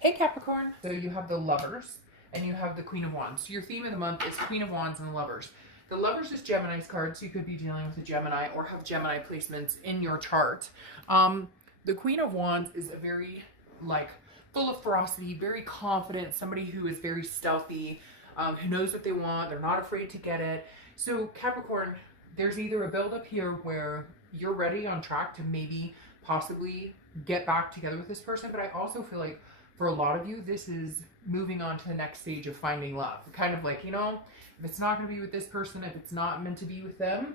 Hey Capricorn. So you have the Lovers and you have the Queen of Wands. So your theme of the month is Queen of Wands and the Lovers. The Lovers is Gemini's card, so you could be dealing with a Gemini or have Gemini placements in your chart. The Queen of Wands is a very like full of ferocity, very confident, somebody who is very stealthy, who knows what they want. They're not afraid to get it. So Capricorn, there's either a buildup here where you're ready on track to maybe possibly get back together with this person, but I also feel like for a lot of you, this is moving on to the next stage of finding love. Kind of like, if it's not going to be with this person, if it's not meant to be with them,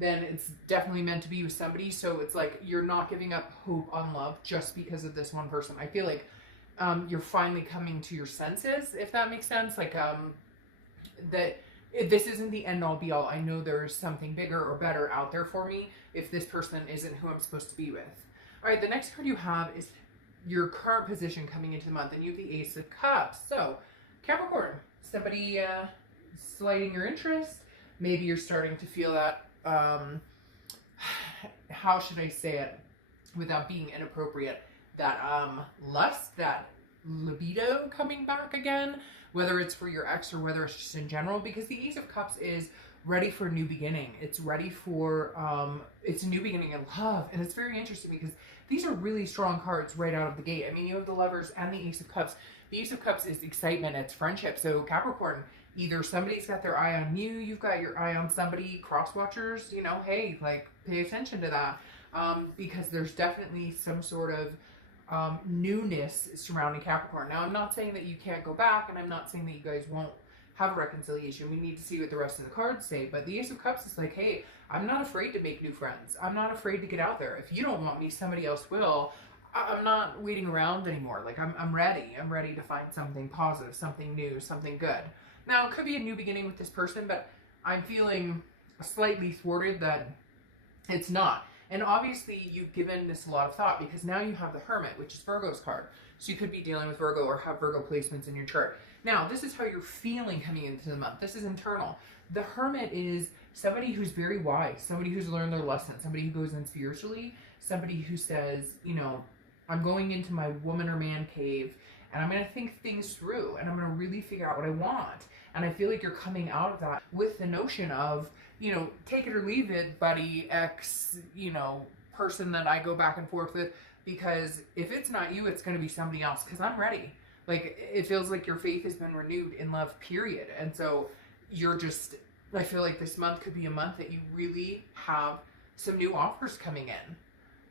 then it's definitely meant to be with somebody. So it's like you're not giving up hope on love just because of this one person. I feel like you're finally coming to your senses, if that makes sense. Like that this isn't the end all be all. I know there's something bigger or better out there for me if this person isn't who I'm supposed to be with. All right, the next card you have is your current position coming into the month, and you have the Ace of Cups. So, Capricorn, somebody slighting your interest. Maybe you're starting to feel that, how should I say it without being inappropriate, that lust, that libido coming back again, whether it's for your ex or whether it's just in general, because the Ace of Cups is ready for a new beginning. It's ready for, it's a new beginning in love. And it's very interesting because these are really strong cards right out of the gate. I mean, you have the Lovers and the Ace of Cups. The Ace of Cups is excitement, it's friendship. So Capricorn, either somebody's got their eye on you, you've got your eye on somebody, cross watchers, hey, like pay attention to that. Because there's definitely some sort of newness surrounding Capricorn. Now, I'm not saying that you can't go back, and I'm not saying that you guys won't have a reconciliation. We need to see what the rest of the cards say. But the Ace of Cups is like, hey, I'm not afraid to make new friends. I'm not afraid to get out there. If you don't want me, somebody else will. I'm not waiting around anymore. Like, I'm ready. I'm ready to find something positive, something new, something good. Now, it could be a new beginning with this person, but I'm feeling slightly thwarted that it's not. And obviously, you've given this a lot of thought because now you have the Hermit, which is Virgo's card. So you could be dealing with Virgo or have Virgo placements in your chart. Now, this is how you're feeling coming into the month. This is internal. The Hermit is somebody who's very wise, somebody who's learned their lesson, somebody who goes in spiritually, somebody who says, I'm going into my woman or man cave and I'm going to think things through and I'm going to really figure out what I want. And I feel like you're coming out of that with the notion of, take it or leave it, buddy, ex, person that I go back and forth with, because if it's not you, it's going to be somebody else, because I'm ready. Like, it feels like your faith has been renewed in love, period. And so I feel like this month could be a month that you really have some new offers coming in.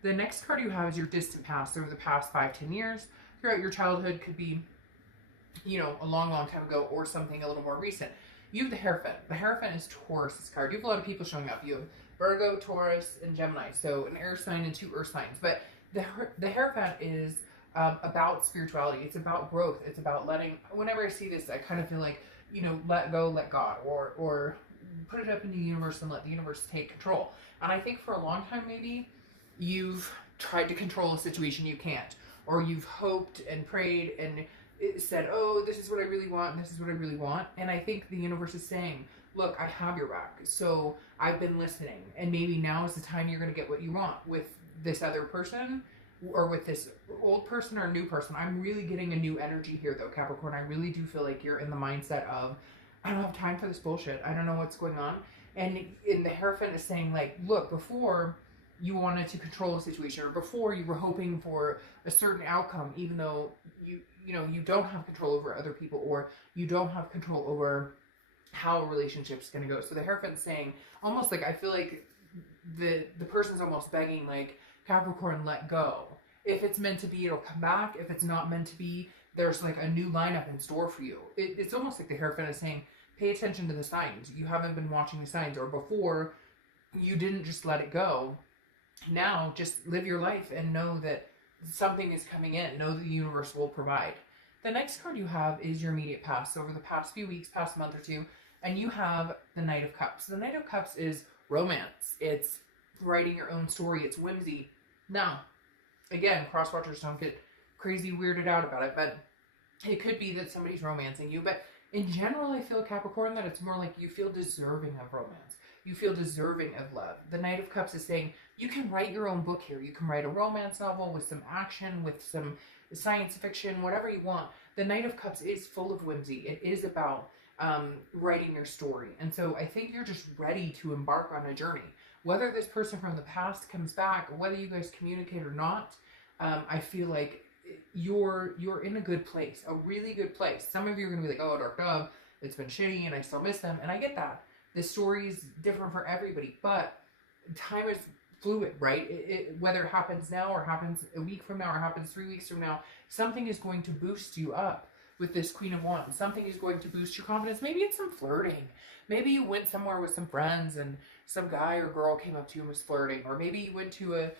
The next card you have is your distant past, over the past 5-10 years. Throughout your childhood, could be, a long, long time ago, or something a little more recent. You have the Hierophant. The Hierophant is Taurus's card. You have a lot of people showing up. You have Virgo, Taurus, and Gemini. So an air sign and 2 earth signs. But the Hierophant is about spirituality. It's about growth. It's about letting, whenever I see this, I kind of feel like, let go, let God, or put it up in the universe and let the universe take control. And I think for a long time, maybe, you've tried to control a situation you can't. Or you've hoped and prayed and it said, oh, this is what I really want, and this is what I really want. And I think the universe is saying, look, I have your back. So I've been listening. And maybe now is the time you're going to get what you want with this other person or with this old person or new person. I'm really getting a new energy here, though, Capricorn. I really do feel like you're in the mindset of, I don't have time for this bullshit. I don't know what's going on. And in the Hierophant is saying, like, look, before you wanted to control a situation, or before you were hoping for a certain outcome, even though you don't have control over other people, or you don't have control over how a relationship's going to go. So the Hierophant's saying, almost like, I feel like the person's almost begging, like, Capricorn, let go. If it's meant to be, it'll come back. If it's not meant to be, there's like a new lineup in store for you. It's almost like the Hierophant is saying, pay attention to the signs. You haven't been watching the signs, or before you didn't just let it go. Now just live your life and know that something is coming in. Know that the universe will provide. The next card you have is your immediate past, over the past few weeks, past month or two, and you have the Knight of Cups. The Knight of Cups is romance. It's writing your own story. It's whimsy. Now, again, cross-watchers don't get crazy weirded out about it, but it could be that somebody's romancing you. But in general, I feel, Capricorn, that it's more like you feel deserving of romance. you feel deserving of love. The Knight of Cups is saying you can write your own book here. You can write a romance novel with some action, with some science fiction, whatever you want. The Knight of Cups is full of whimsy. It is about writing your story. And so I think you're just ready to embark on a journey. Whether this person from the past comes back, or whether you guys communicate or not, I feel like you're in a good place, a really good place. Some of you are going to be like, oh, Dark Dove, it's been shitty and I still miss them. And I get that. The story is different for everybody, but time is fluid, right? Whether it happens now or happens a week from now or happens 3 weeks from now, something is going to boost you up with this Queen of Wands. Something is going to boost your confidence. Maybe it's some flirting. Maybe you went somewhere with some friends and some guy or girl came up to you and was flirting. Or maybe you went to an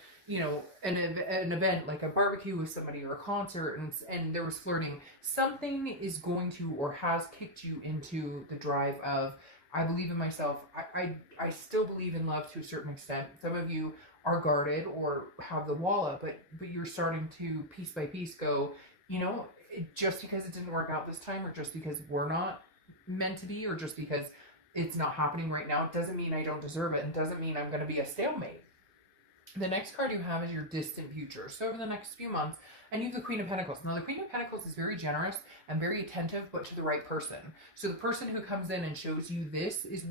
event like a barbecue with somebody or a concert and there was flirting. Something is going to or has kicked you into the drive of, I believe in myself. I still believe in love to a certain extent. Some of you are guarded or have the wall up, but you're starting to piece by piece go, just because it didn't work out this time, or just because we're not meant to be, or just because it's not happening right now, it doesn't mean I don't deserve it, and doesn't mean I'm going to be a stalemate. The next card you have is your distant future. So over the next few months, and you have the Queen of Pentacles. Now, the Queen of Pentacles is very generous and very attentive, but to the right person. So the person who comes in and shows you this is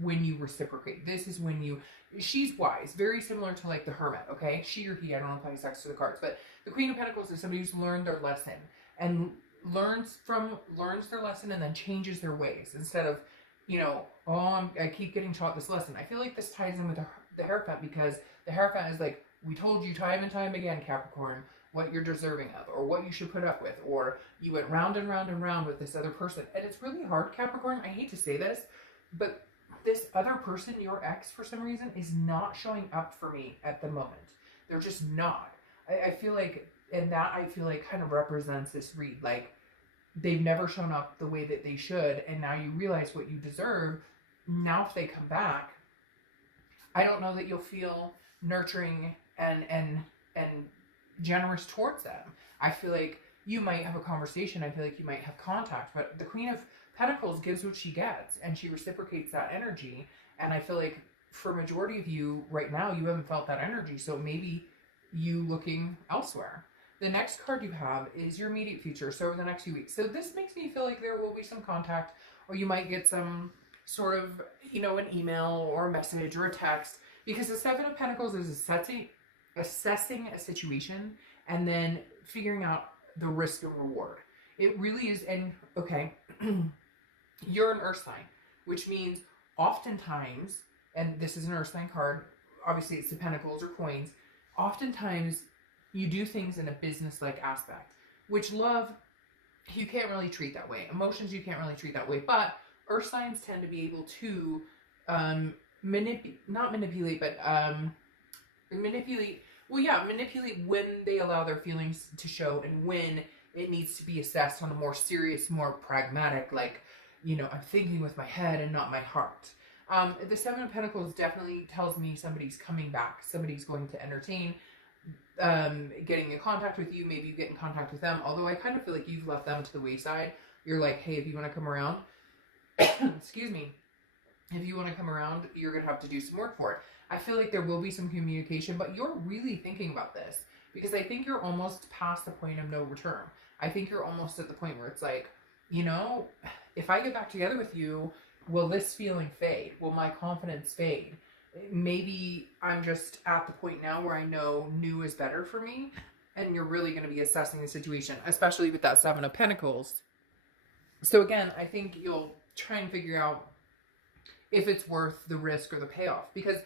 when you reciprocate. This is when she's wise, very similar to like the Hermit, okay? She or he, I don't know apply sex to the cards, but the Queen of Pentacles is somebody who's learned their lesson and learns their lesson and then changes their ways instead of, I keep getting taught this lesson. I feel like this ties in with the Hierophant, because the Hierophant is like, we told you time and time again, Capricorn, what you're deserving of, or what you should put up with, or you went round and round and round with this other person. And it's really hard, Capricorn. I hate to say this, but this other person, your ex, for some reason, is not showing up for me at the moment. They're just not. I feel like, and that I feel like kind of represents this read. Like, they've never shown up the way that they should, and now you realize what you deserve. Now if they come back, I don't know that you'll feel nurturing and generous towards them. I feel like you might have a conversation. I feel like you might have contact, but the Queen of Pentacles gives what she gets, and she reciprocates that energy. And I feel like for a majority of you right now, you haven't felt that energy. So maybe you looking elsewhere. The next card you have is your immediate future. So over the next few weeks. So this makes me feel like there will be some contact, or you might get some sort of, an email or a message or a text, because the Seven of Pentacles is assessing a situation and then figuring out the risk and reward. It really is. And okay, you're an earth sign, which means oftentimes, and this is an earth sign card, obviously it's the pentacles or coins, oftentimes you do things in a business-like aspect, which love, you can't really treat that way. Emotions, you can't really treat that way. But earth signs tend to be able to manipulate when they allow their feelings to show, and when it needs to be assessed on a more serious, more pragmatic, like, I'm thinking with my head and not my heart. The Seven of Pentacles definitely tells me somebody's coming back. Somebody's going to entertain getting in contact with you. Maybe you get in contact with them. Although I kind of feel like you've left them to the wayside. You're like, hey, if you want to come around, excuse me, if you want to come around, you're going to have to do some work for it. I feel like there will be some communication, but you're really thinking about this, because I think you're almost past the point of no return. I think you're almost at the point where it's like, if I get back together with you, will this feeling fade? Will my confidence fade? Maybe I'm just at the point now where I know new is better for me, and you're really going to be assessing the situation, especially with that Seven of Pentacles. So again, I think you'll try and figure out if it's worth the risk or the payoff, because,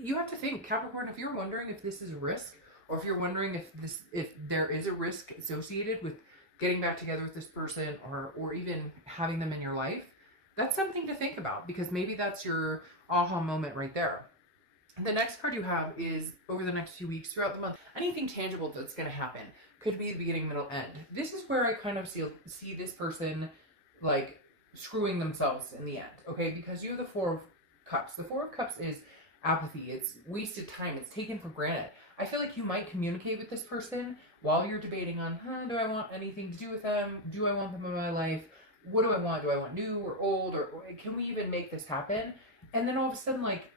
you have to think, Capricorn, if you're wondering if this is a risk, or if you're wondering if there is a risk associated with getting back together with this person, or even having them in your life, that's something to think about, because maybe that's your aha moment right there. The next card you have is over the next few weeks throughout the month, anything tangible that's going to happen. Could be the beginning, middle, end. This is where I kind of see this person like screwing themselves in the end, okay? Because you have the Four of Cups. The Four of Cups is apathy. It's wasted time. It's taken for granted. I feel like you might communicate with this person while you're debating on, do I want anything to do with them? Do I want them in my life? what do I want? Do I want new or old, or can we even make this happen? And then all of a sudden, like,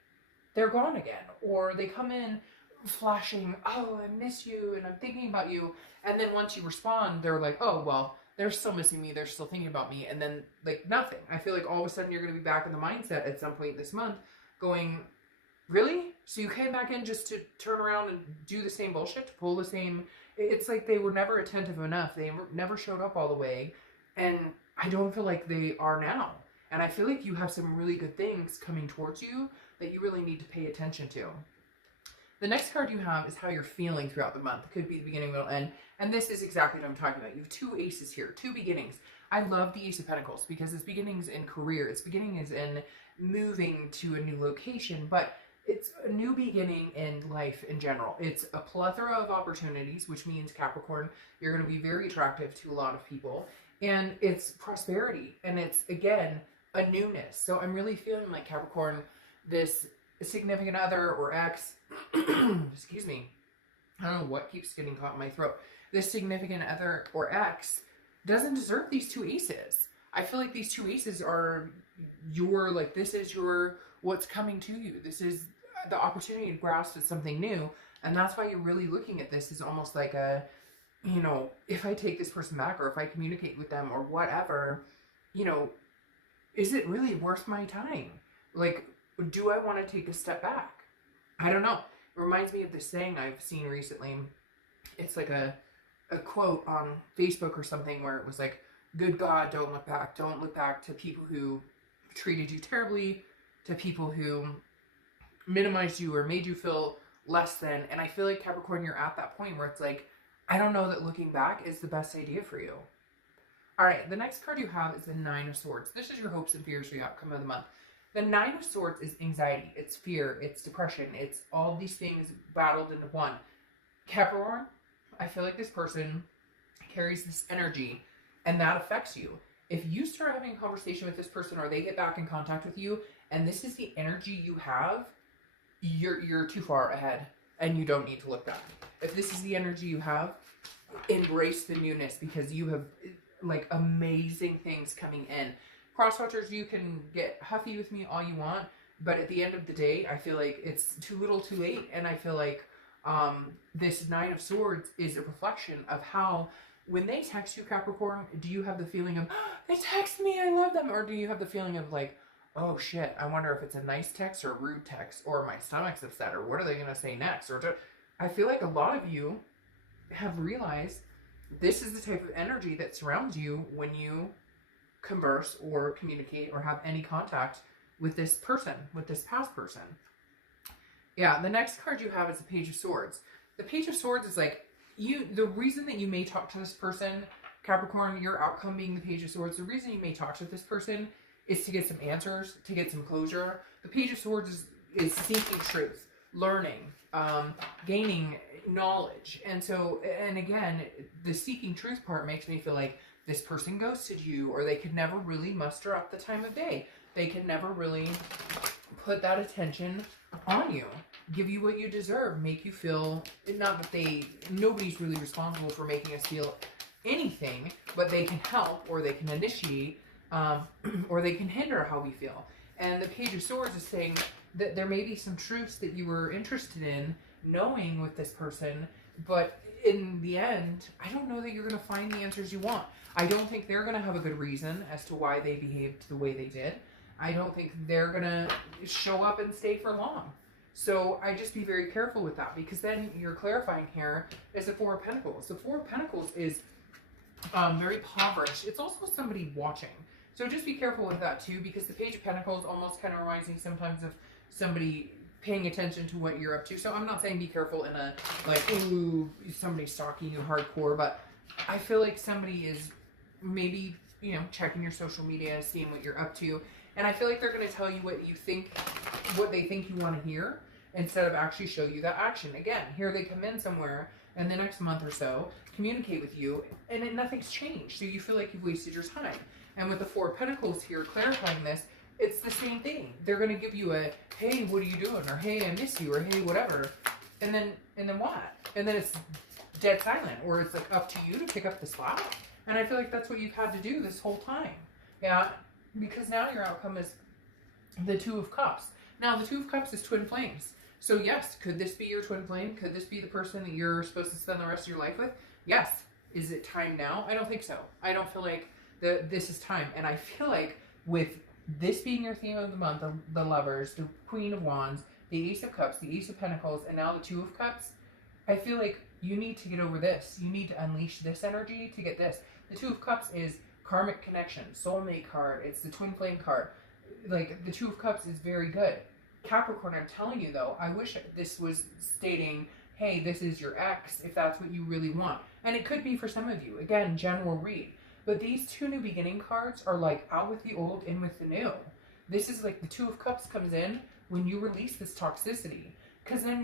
they're gone again, or they come in flashing, oh, I miss you and I'm thinking about you. And then once you respond, they're like, oh, well, they're still missing me, they're still thinking about me. And then, like, nothing. I feel like all of a sudden you're going to be back in the mindset at some point this month going, really? So you came back in just to turn around and do the same bullshit, to pull the same... It's like they were never attentive enough. They never showed up all the way. And I don't feel like they are now. And I feel like you have some really good things coming towards you that you really need to pay attention to. The next card you have is how you're feeling throughout the month. It could be the beginning, middle, end. And this is exactly what I'm talking about. You have two aces here, two beginnings. I love the Ace of Pentacles because it's beginnings in career. Its beginning is in moving to a new location, but it's a new beginning in life in general. It's a plethora of opportunities, which means, Capricorn, you're going to be very attractive to a lot of people. And it's prosperity. And it's, again, a newness. So I'm really feeling like, Capricorn, this significant other or ex, excuse me, I don't know what keeps getting caught in my throat. This significant other or ex doesn't deserve these two aces. I feel like these two aces are your, like, this is your, what's coming to you. This is the opportunity to grasp at something new. And that's why you're really looking at this as almost like a, you know, if I take this person back or if I communicate with them or whatever, you know, is it really worth my time? Like, do I want to take a step back? I don't know. It reminds me of this saying I've seen recently. It's like a quote on Facebook or something where it was like, good God, don't look back. Don't look back to people who treated you terribly, to people who minimized you or made you feel less than. And I feel like, Capricorn, you're at that point where it's like, I don't know that looking back is the best idea for you. All right, the next card you have is the Nine of Swords. This is your hopes and fears for the outcome of the month. The Nine of Swords is anxiety, it's fear, it's depression, it's all these things battled into one. Capricorn, I feel like this person carries this energy and that affects you. If you start having a conversation with this person or they get back in contact with you and this is the energy you have, you're too far ahead and you don't need to look back. If this is the energy you have, embrace the newness because you have, like, amazing things coming in. Crosswatchers, you can get huffy with me all you want, but at the end of the day, I feel like it's too little too late, and I feel like this Nine of Swords is a reflection of how, when they text you, Capricorn, do you have the feeling of, oh, they text me, I love them, or do you have the feeling of like, oh shit, I wonder if it's a nice text or a rude text, or my stomach's upset, or what are they going to say next? I feel like a lot of you have realized this is the type of energy that surrounds you when you converse or communicate or have any contact with this person, with this past person. Yeah, the next card you have is the Page of Swords. The Page of Swords is like, the reason that you may talk to this person, Capricorn, your outcome being the Page of Swords, the reason you may talk to this person is to get some answers, to get some closure. The Page of Swords is seeking truth, learning, gaining knowledge. And so, and again, the seeking truth part makes me feel like this person ghosted you, or they could never really muster up the time of day. They could never really put that attention on you, give you what you deserve, make you feel, not that nobody's really responsible for making us feel anything, but they can help, or they can initiate, or they can hinder how we feel. And the Page of Swords is saying that there may be some truths that you were interested in knowing with this person, but in the end, I don't know that you're going to find the answers you want. I don't think they're going to have a good reason as to why they behaved the way they did. I don't think they're going to show up and stay for long. So I just be very careful with that, because then you're clarifying here is the Four of Pentacles. The Four of Pentacles is very impoverished. It's also somebody watching. So just be careful with that too, because the Page of Pentacles almost kind of reminds me sometimes of somebody paying attention to what you're up to. So I'm not saying be careful in a, like, ooh, somebody's stalking you hardcore, but I feel like somebody is maybe, you know, checking your social media, seeing what you're up to. And I feel like they're going to tell you what you think, what they think you want to hear, instead of actually show you that action. Again, here they come in somewhere and the next month or so communicate with you, and nothing's changed. So you feel like you've wasted your time. And with the Four of Pentacles here clarifying this, it's the same thing. They're going to give you a, hey, what are you doing? Or hey, I miss you, or hey, whatever. And then what? And then it's dead silent, or it's like up to you to pick up the slack. And I feel like that's what you've had to do this whole time. Yeah, because now your outcome is the Two of Cups. Now, the Two of Cups is twin flames. So yes, could this be your twin flame? Could this be the person that you're supposed to spend the rest of your life with? Yes. Is it time now? I don't think so. I don't feel like this is time. And I feel like with this being your theme of the month, the Lovers, the Queen of Wands, the Ace of Cups, the Ace of Pentacles, and now the Two of Cups, I feel like you need to get over this. You need to unleash this energy to get this. The Two of Cups is karmic connection, soulmate card. It's the twin flame card. Like, the Two of Cups is very good. Capricorn, I'm telling you though, I wish this was stating, hey, this is your ex, if that's what you really want. And it could be for some of you. Again, general read. But these two new beginning cards are like out with the old, in with the new. This is like the Two of Cups comes in when you release this toxicity. Because then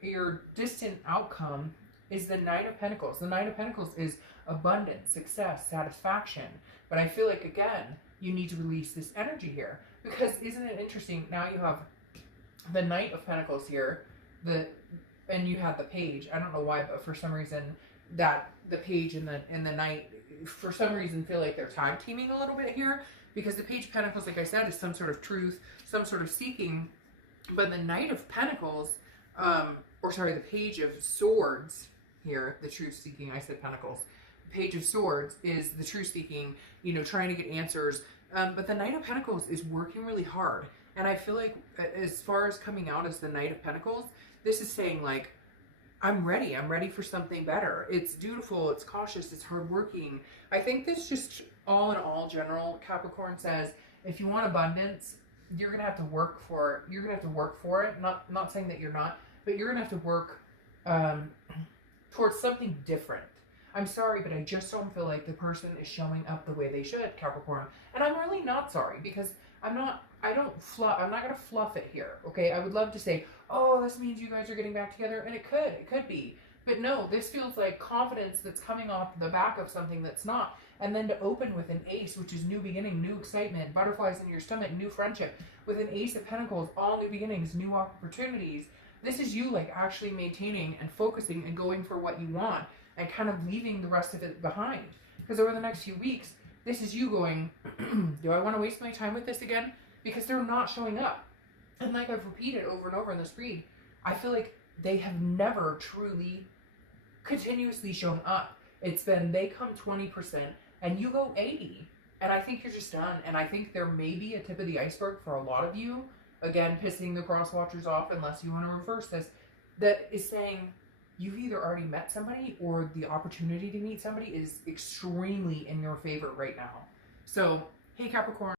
your distant outcome is the Knight of Pentacles. The Knight of Pentacles is abundance, success, satisfaction. But I feel like, again, you need to release this energy here. Because isn't it interesting? Now you have the Knight of Pentacles here, and you have the Page. I don't know why, but for some reason that the Page and the Knight, for some reason, feel like they're tag teaming a little bit here, because the Page of Pentacles, like I said, is some sort of truth, some sort of seeking, but the Knight of Pentacles, the Page of Swords here, the truth seeking, I said Pentacles. The Page of Swords is the truth seeking, trying to get answers, but the Knight of Pentacles is working really hard. And I feel like as far as coming out as the Knight of Pentacles, this is saying like, I'm ready for something better. It's dutiful, it's cautious, it's hardworking. I think this just all in all general, Capricorn says, if you want abundance, you're gonna have to work for it. You're gonna have to work for it. Not saying that you're not, but you're gonna have to work towards something different. I'm sorry, but I just don't feel like the person is showing up the way they should, Capricorn. And I'm really not sorry, because I'm not going to fluff it here, okay? I would love to say, oh, this means you guys are getting back together, and it could be. But no, this feels like confidence that's coming off the back of something that's not. And then to open with an Ace, which is new beginning, new excitement, butterflies in your stomach, new friendship. With an Ace of Pentacles, all new beginnings, new opportunities. This is you like actually maintaining and focusing and going for what you want and kind of leaving the rest of it behind. Because over the next few weeks, this is you going, do I want to waste my time with this again? Because they're not showing up. And like I've repeated over and over in this read, I feel like they have never truly continuously shown up. It's been they come 20% and you go 80%. And I think you're just done. And I think there may be a tip of the iceberg for a lot of you. Again, pissing the cross watchers off unless you want to reverse this. That is saying you've either already met somebody or the opportunity to meet somebody is extremely in your favor right now. So, hey Capricorn.